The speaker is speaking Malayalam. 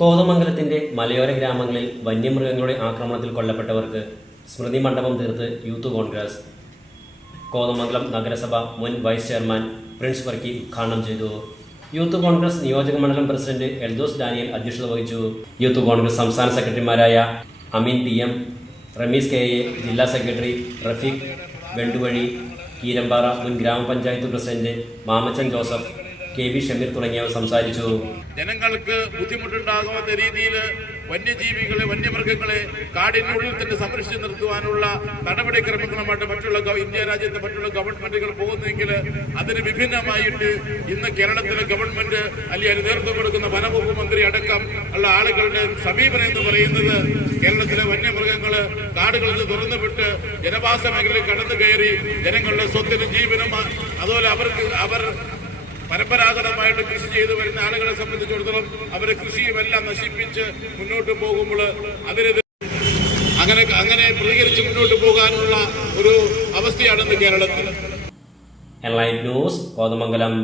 കോതമംഗലത്തിന്റെ മലയോര ഗ്രാമങ്ങളിൽ വന്യമൃഗങ്ങളുടെ ആക്രമണത്തിൽ കൊല്ലപ്പെട്ടവർക്ക് സ്മൃതി മണ്ഡപം തീർത്ത് യൂത്ത് കോൺഗ്രസ്. കോതമംഗലം നഗരസഭ മുൻ വൈസ് ചെയർമാൻ പ്രിൻസ് വർക്കി ഉദ്ഘാടനം ചെയ്തു. യൂത്ത് കോൺഗ്രസ് നിയോജക മണ്ഡലം പ്രസിഡന്റ് എൽദോസ് ഡാനിയൽ അധ്യക്ഷത വഹിച്ചു. യൂത്ത് കോൺഗ്രസ് സംസ്ഥാന സെക്രട്ടറിമാരായ അമീൻ DM, റമീസ് KA, ജില്ലാ സെക്രട്ടറി റഫീഖ് വെണ്ടുവഴി, കീരമ്പാറ മുൻ ഗ്രാമപഞ്ചായത്ത് president Mamachan Joseph, KV Shameer തുടങ്ങിയവർ സംസാരിച്ചു. ജനങ്ങൾക്ക് ബുദ്ധിമുട്ടുണ്ടാകുന്ന രീതിയിൽ വന്യജീവികളെ, വന്യമൃഗങ്ങളെ കാടിനുള്ളിൽ തന്നെ സംരക്ഷിച്ചു നിർത്തുവാനുള്ള നടപടിക്രമങ്ങളുമായിട്ട് ഇന്ത്യ രാജ്യത്തെ മറ്റുള്ള ഗവൺമെന്റുകൾ പോകുന്നെങ്കിൽ അതിന് വിഭിന്നമായിട്ട് ഇന്ന് കേരളത്തിലെ ഗവൺമെന്റ് അല്ലെങ്കിൽ നേതൃത്വം കൊടുക്കുന്ന വനവകുപ്പ് മന്ത്രി അടക്കം ഉള്ള ആളുകളുടെ സമീപനം എന്ന് പറയുന്നത് കേരളത്തിലെ വന്യമൃഗങ്ങള് കാടുകളിൽ നിന്ന് തുറന്നുവിട്ട് ജനവാസ മേഖലയിൽ കടന്നു കയറി ജനങ്ങളുടെ സ്വത്തിനും ജീവനും അതുപോലെ അവർ പരമ്പരാഗതമായിട്ട് കൃഷി ചെയ്തു വരുന്ന ആളുകളെ സംബന്ധിച്ചിടത്തോളം അവരെ കൃഷിയുമെല്ലാം നശിപ്പിച്ച് മുന്നോട്ട് പോകുമ്പോൾ അതിനെതിരെ അങ്ങനെ പ്രതികരിച്ച് മുന്നോട്ട് പോകാനുള്ള ഒരു അവസ്ഥയാണെന്ന് കേരളത്തിൽ. Enlight news, Kothamangalam.